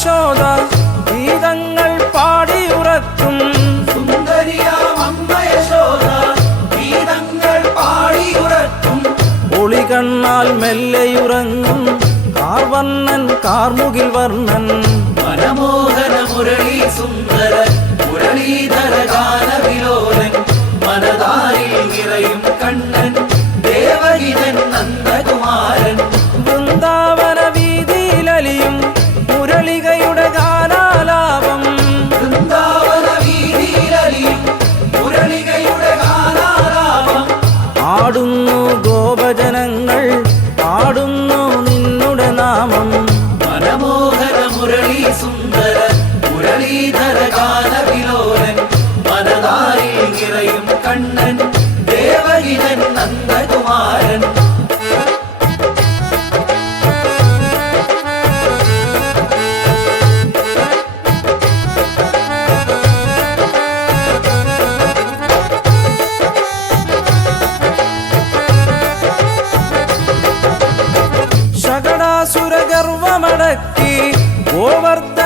യശോദ ഗീതങ്ങൾ പാടിയുറക്കും. സുന്ദരിയാമമ്മ യശോദ ഗീതങ്ങൾ പാടിയുറക്കും. ഒളികണ്ണാൽ മെല്ലെയുറങ്ങും കാർവർണ്ണൻ കാർമുകിൽ വർണ്ണൻ. മനമോഹന മുരളീ സുന്ദര മുരളീധര ഗാനവിലോലൻ. മനതാരിൽ നിറയും കണ്ണൻ ദേവകിതൻ നന്ദകുമാരൻ. വൃന്ദാവന വീതിയിലലിയും മുരളികയുടെ ഗാനാലാപം. വൃന്ദാവന വീതിയിലലിയും മുരളികയുടെ ഗാനാലാപം. ആടുന്നു ഗോപജനങ്ങൾ പാടുന്നു നിന്നുടെ നാമം. മനമോഹന മുരളീ സുന്ദര മുരളീധര ഗാനവിലോലൻ. മനതാരിൽ നിറയും കണ്ണൻ ദേവകിതൻ നന്ദകുമാരൻ. ശകടാസുരഗർവമടക്കി ഗോവർദ്ധ